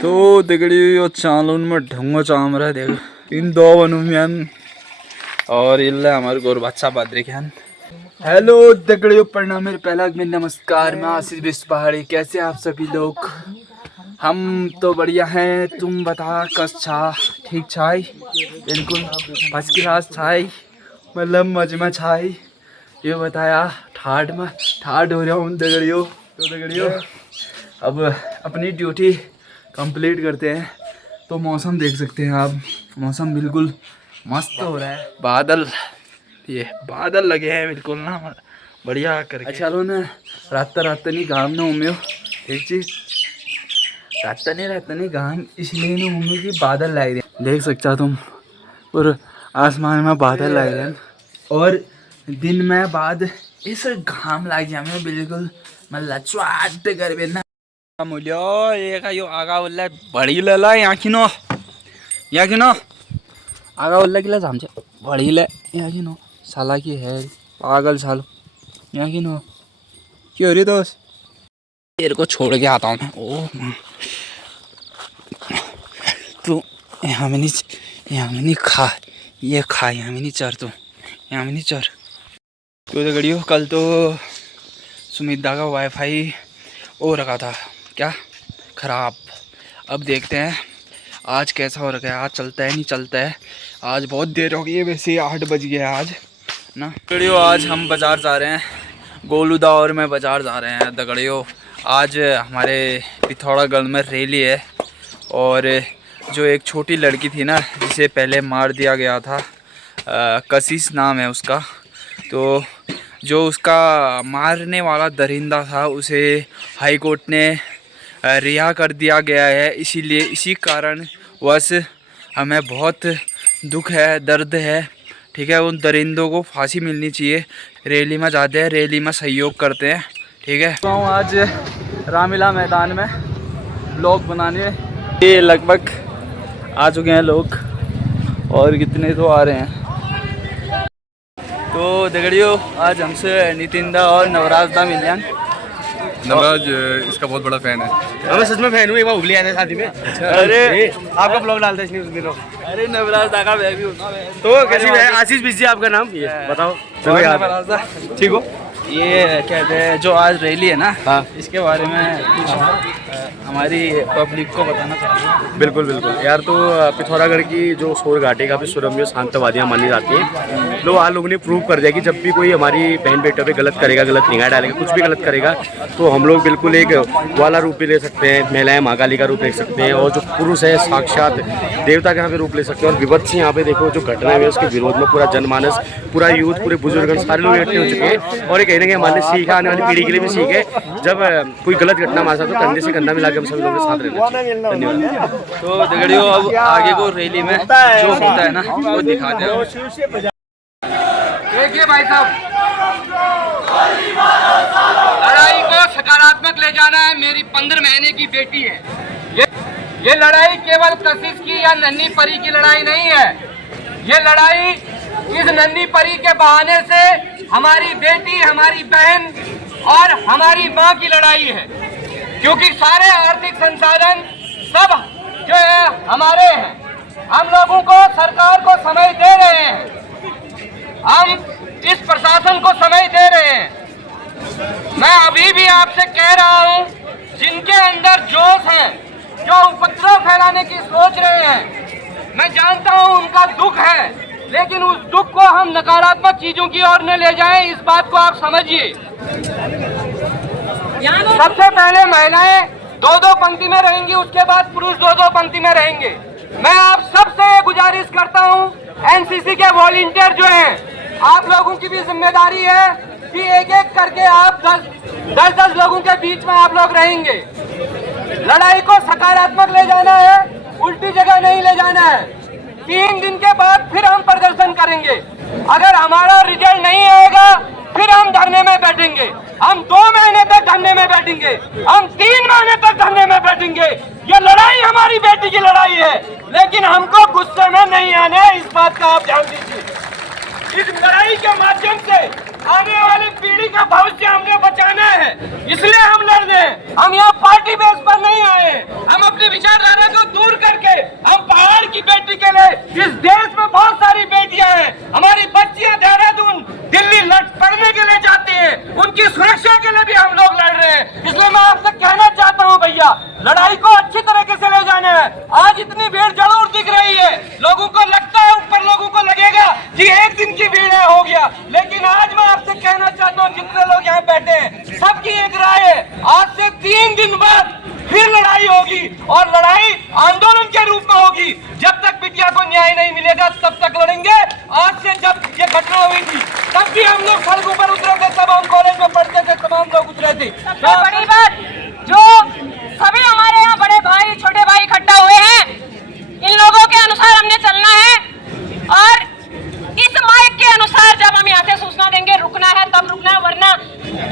तो दगड़ी यो चालून में ढंगो चाम रहा देख इन दो बनुमियन और इल्ला हमारे गोर बच्चा बाद्रिकन। हेलो दगड़ियों, प्रणाम, मेरे पहला में नमस्कार। मैं आशीष विश्व पहाड़ी। कैसे आप सभी लोग? हम तो बढ़िया हैं। तुम बता कस छा? ठीक छाई? बिल्कुल फर्स्ट क्लास छाई, मतलब मजमा छाई। ये बताया ठाड में ठाड हो रहा हूँ दगड़ियों। तो दगड़ियों अब अपनी ड्यूटी कंप्लीट करते हैं। तो मौसम देख सकते हैं आप, मौसम बिल्कुल मस्त हो रहा है। बादल, ये बादल लगे हैं बिल्कुल ना बढ़िया करके। चलो ना रात नहीं गाँव ना उम्यो ठीक चीज रात नहीं गाँव इसलिए ना उम्यो कि बादल लग रहे। देख सकता तुम और आसमान में बादल लग रहे हैं और दिन में बाद इस घाम लग जाए बिल्कुल मतलब स्वाद कर ना मूल्यो एक यो आगा उल्ला बड़ी लेला यहाँ की नो आगा उल्ला किला जामचे बड़ी ले यहाँ की नो साला की है पागल सालो यहाँ की नो क्यों रे दोस्त तेरे को छोड़ के आता हूँ मैं। ओह तू यहाँ में नहीं खा ये खा यहाँ में नहीं चर तू यहाँ में नहीं चर। तो दगड़ियों कल तो सुमिता का वाईफाई हो रखा था क्या ख़राब। अब देखते हैं आज कैसा हो रखा है, आज चलता है नहीं चलता है। आज बहुत देर हो गई है, वैसे 8 बज गया आज ना। दगड़ियों आज हम बाज़ार जा रहे हैं, गोलूदा और मैं बाज़ार जा रहे हैं दगड़ियों। आज हमारे पिथौरागढ़ में रैली है और जो एक छोटी लड़की थी ना जिसे पहले मार दिया गया था, कशिश नाम है उसका, तो जो उसका मारने वाला दरिंदा था उसे हाई कोर्ट ने रिहा कर दिया गया है। इसीलिए इसी कारण वश हमें बहुत दुख है, दर्द है, ठीक है। उन दरिंदों को फांसी मिलनी चाहिए। रैली में जाते हैं, रैली में सहयोग करते हैं, ठीक है। तो आज रामलीला मैदान में ब्लॉग बनाने ये लगभग आ चुके हैं लोग और कितने तो आ रहे हैं। तो दगड़ियों आज हमसे नितिन दा और नवराज दा मिल जान। नवराज इसका बहुत बड़ा फैन है। मैं सच में फैन हूँ, एक बार हुगली आने साथी में। अरे आपका ब्लॉग डालता है इसलिए उस दिनों। अरे नवराज दा का मैं भी हूँ। तो कैसी है? आशीष बिजी आपका नाम ये बताओ। नवराज दा ठीक हो? ये कहते हैं जो आज रैली है ना, हाँ। इसके बारे में कुछ हमारी पब्लिक को बताना चाहते हैं। बिल्कुल यार। तो पिथौरागढ़ की जो सोर घाटी काफ़ी सुरम्य शांतवादियाँ मानी जाती हैं। लोग आज लोगों ने प्रूव कर दिया कि जब भी कोई हमारी बहन बेटों पे गलत करेगा, गलत निगाह डालेगा, कुछ भी गलत करेगा, तो हम लोग बिल्कुल एक वाला रूप भी ले सकते हैं। महिलाएं माँ काली का रूप ले सकते हैं और जो पुरुष है साक्षात देवता का यहाँ पे रूप ले सकते हैं। और विभत्स यहाँ पे देखो जो घटना है उसके विरोध में पूरा जनमानस, पूरा यूथ, पूरे बुजुर्ग सारे लोग इकट्ठे हो चुके हैं। और एक कहीं ना कहीं हमारे सीख है, आने वाली पीढ़ी के लिए भी सीख है, जब कोई गलत घटना हमारे साथ तो कंधे से कंधा मिला के हम सभी लोगों के साथ रहना। धन्यवाद। तो दगड़ियों अब आगे को रैली में जो होता है ना वो दिखाते हैं। देखिए भाई साहब, लड़ाई को सकारात्मक ले जाना है। मेरी 15 महीने की बेटी है। ये लड़ाई केवल कशिश की या नन्ही परी की लड़ाई नहीं है। ये लड़ाई इस नन्ही परी के बहाने से हमारी बेटी, हमारी बहन और हमारी माँ की लड़ाई है। क्योंकि सारे आर्थिक संसाधन सब जो है हमारे हैं। हम लोगों को, सरकार को समय दे रहे हैं, हम इस प्रशासन को समय दे रहे हैं। मैं अभी भी आपसे कह रहा हूं, जिनके अंदर जोश है, जो उपद्रव फैलाने की सोच रहे हैं, मैं जानता हूं उनका दुख है, लेकिन उस दुख को हम नकारात्मक चीजों की ओर न ले जाएं, इस बात को आप समझिए। सबसे पहले महिलाएं 2-2 पंक्ति में रहेंगी, उसके बाद पुरुष 2-2 पंक्ति में रहेंगे। मैं आप सबसे गुजारिश करता हूं, एनसीसी के वॉलंटियर जो हैं, आप लोगों की भी जिम्मेदारी है कि एक एक करके आप 10-10 लोगों के बीच में आप लोग रहेंगे। लड़ाई को सकारात्मक ले जाना है, उल्टी जगह नहीं ले जाना है। 3 दिन के बाद फिर हम प्रदर्शन करेंगे। अगर हमारा रिजल्ट नहीं आएगा फिर हम धरने में बैठेंगे। हम 2 महीने तक धरने में बैठेंगे। बैठेंगे, हम 3 महीने तक धरने में बैठेंगे। ये लड़ाई हमारी बेटी की लड़ाई है, लेकिन हमको गुस्से में नहीं आने, इस बात का आप ध्यान दीजिए। इस लड़ाई के माध्यम से आने वाली पीढ़ी का भविष्य हमने बचाना है, इसलिए हम लड़ रहे हैं। हम यहाँ पार्टी बेस पर नहीं आए, हम अपनी विचारधारा को दूर करके हम पहाड़ की बेटी के लिए, इस देश में बहुत सारी बेटियां हैं, हमारी बच्चियां देहरादून दिल्ली पढ़ने के लिए जाती हैं, उनकी सुरक्षा के लिए भी हम लोग लड़ रहे हैं। इसलिए मैं आपसे कहना चाहता हूँ भैया, लड़ाई को अच्छी तरीके से ले जाना है। आज इतनी भीड़ जरूर दिख रही है, लोगों को लगता है, ऊपर लोगों को लगेगा कि एक दिन की भीड़ है, हो गया, लेकिन आज मैं आपसे कहना चाहता हूँ, जितने लोग यहाँ बैठे हैं सबकी एक राय है, आज से 3 दिन बाद फिर लड़ाई होगी और लड़ाई आंदोलन के रूप में होगी। जब तक बिटिया को न्याय नहीं मिलेगा तब तक लड़ेंगे। आज से जब ये घटना हुई थी तब भी हम लोग सड़कों पर उतरे थे, तब हम कॉलेज में पढ़ते थे, तमाम लोग उतरे थे। सबसे बड़ी बात, जो सभी हमारे यहाँ बड़े भाई छोटे भाई इकट्ठा हुए हैं, इन लोगों के अनुसार हमने चलना है और इस माइक के अनुसार जब हम यहाँ से सूचना देंगे रुकना है तब रुकना है, वरना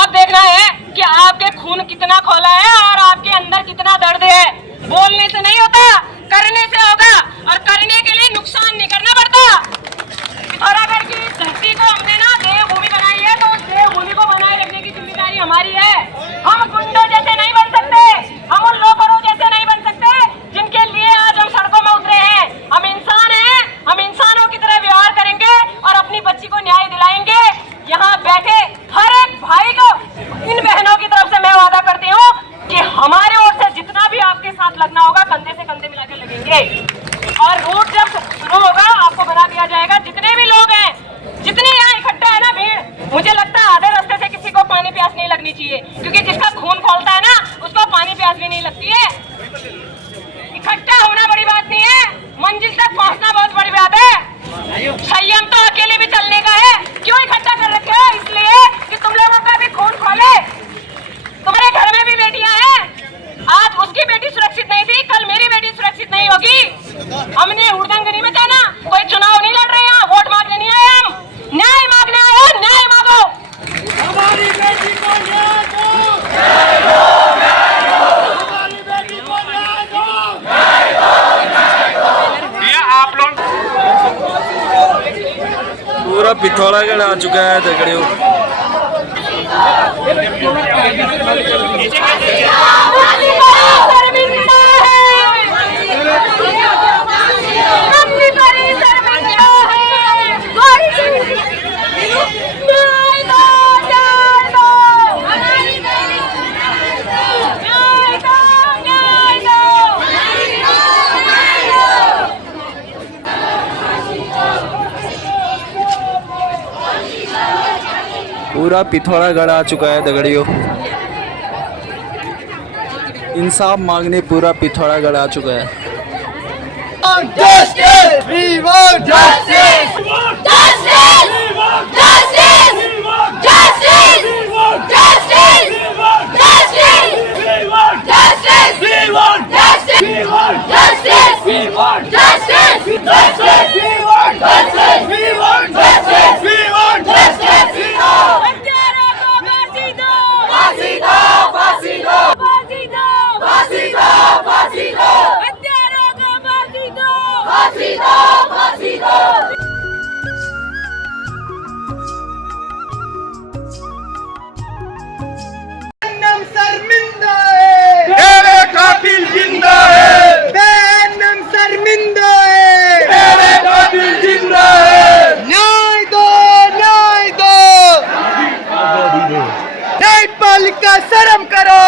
अब देखना है कि आपके खून कितना खौला है और आपके अंदर कितना दर्द है। बोलने से नहीं होता, करने से होगा, और करने के लिए नुकसान नहीं करना पड़ता। पिथौरागढ़ की धरती को हमने ना देवभूमि बनाई है, तो उस देवभूमि को बनाए रखने की जिम्मेदारी हमारी है। हम गुंडों जैसे नहीं बन सकते, हम उन लोफरों जैसे नहीं बन सकते जिनके लिए आज हम सड़कों में उतरे हैं। हम इंसान हैं, हम इंसानों की तरह व्यवहार करेंगे और अपनी बच्ची को न्याय दिलाएंगे। यहाँ बैठे हर एक भाई को, इन बहनों की तरफ से मैं वादा करती हूँ कि हमारे ओर से जितना भी आपके साथ लगना होगा, कंधे से कंधे मिलाकर लगेंगे। और रूट जब शुरू होगा आपको बना दिया जाएगा। जितने भी लोग हैं, जितने यहाँ इकट्ठा है ना भीड़, मुझे लगता है आधे रास्ते से किसी को पानी प्यास नहीं लगनी चाहिए, क्योंकि जिसका खून खौलता है ना उसको पानी प्यास भी नहीं लगती है। इकट्ठा होना बड़ी बात नहीं है, मंजिल तक पहुँचना बहुत बड़ी बात है। संयम तो अकेले भी चलने का है। क्यों इकट्ठा कर रखे हो? इसलिए कि तुम लोगों का भी खून खोले। तुम्हारे घर में भी बेटियां हैं, आज उसकी बेटी सुरक्षित नहीं थी, कल मेरी बेटी सुरक्षित नहीं होगी। हमने हुड़दंगनी में जाना, कोई चुनाव नहीं लड़ रहे हैं, वोट मांगने नहीं आए, हम न्याय मांगने आए हैं। न्याय मांगो, हमारी बेटी को न्याय दो, न्याय दो, हमारी बेटी को न्याय दो, न्याय दो, न्याय दो। ये आप लोग पूरा पिथौरागढ़ आ चुका है दगड़ियों। पूरा पिथौरागढ़ आ चुका है दगड़ियों, इंसाफ मांगने पूरा पिथौरागढ़ आ चुका है। Justice! We want justice! Justice! Justice! Justice! Justice! Justice! We want justice! We want justice! We want justice! We want justice! Justice! We want justice! We want justice! We want justice! We want हत्यारों को फांसी दो! फांसी दो! फांसी दो! फांसी दो! फांसी दो! फांसी दो! हत्यारों को फांसी दो! फांसी दो! फांसी दो! बेनम शर्मिंदा है, तेरे कातिल जिंदा है, बेनम शर्मिंदा है, तेरे कातिल जिंदा है। न्याय दो, न्याय दो, न्यायपालिका शर्म करो,